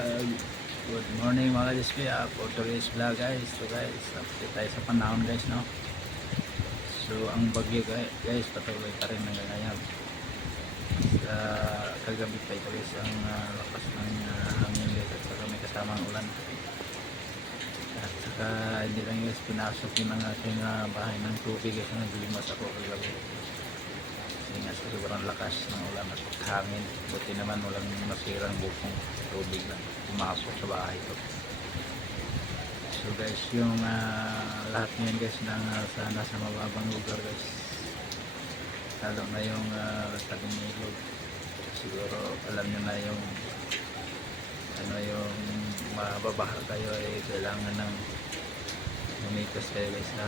Uh, Good morning mga display for today's vlog guys. So guys, update tayo sa panahon guys, no. So ang bagyo guys patuloy pa rin hanggang ngayon. Sa kagabi pa ito guys ang lakas ng hangin guys at saka may kasamang ulan. At saka hindi lang guys pinasok yung ating bahay ng tubig guys na nagbimas ako kagabi. Kasi nga sobrang lakas ng ulan at hangin. Buti naman walang masirang bukong tubig lang pumasok sa bahay ko. So guys, yung lahat ngayon guys na nasa mababang lugar guys, lalo na yung tabing ilog, siguro alam nyo na yung yung mababaha kayo ay kailangan ng umikas kayo guys sa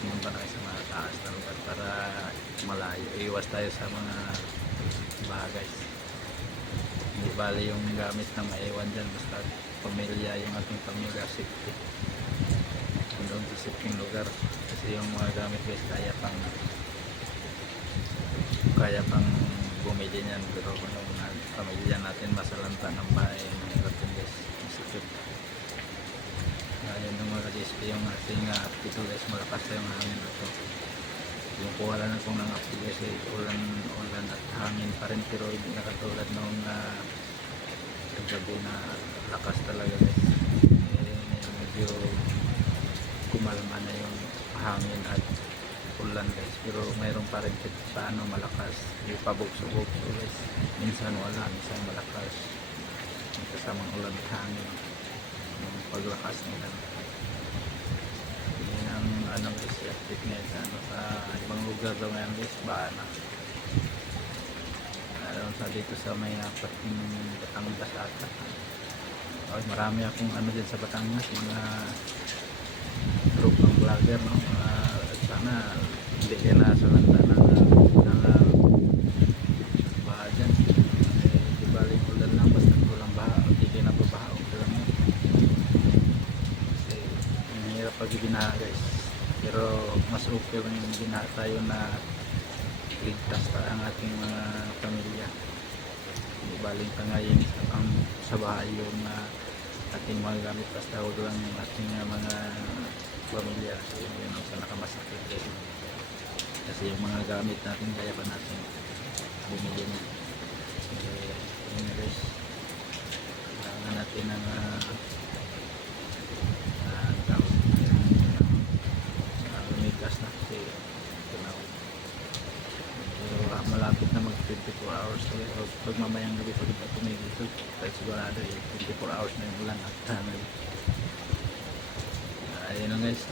pumunta na kayo sa mga taas na lugar para malayo, iwas tayo sa mga baha guys. Hindi bali yung gamit na maiwan dyan, basta pamilya, yung ating pamilya safety doon sa safety lugar. Kasi yung mga gamit guys kaya pang bumili niyan, pero kung yung pamilya natin masalanta ng bahay, mahirap yun guys, masakit. Yun yung mga guys, yung ating dito guys, malakas na yung hangin ito. Yung kuwala na kung ng update guys, ulan at hangin pa rin, pero hindi na katulad nung gabi na lakas talaga guys. Medyo kumalma na yung hangin at ulan guys, pero mayroon pa rin paano malakas yung pabugso-bugso guys, minsan wala, minsan malakas, may kasamang ulan at hangin yung paglakas nila. Yan ang guys, update ngayon sa ibang lugar daw ngayon guys, baana sa dito sa may Batangas ata. Marami akong dyan sa Batangas, mga group ng vlogger, no? Sana hindi kayo nasalanta ng baha dyan. Di baling ulan lang, basta kulang baha, hindi kayo nababaha, okay lang yun. Kasi mahirap pag ginaha guys, pero mas okay lang yung ginaha tayo na ligtas pa ang ating mga pamilya. Hindi baling tangayin sa bahay yung ating mga gamit, basta huwag lang yung ating mga pamilya. So yun ang pinakamasakit guys, kasi yung mga gamit natin kaya pa natin bumili na. Yun guys, kailangan natin ng lumigas na kasi malapit na mag 24 hours. So, pag mamayang gabi pag ito tumigil ito, kahit sigurado 24 hours na yung ulan at hangin. Ayun lang guys.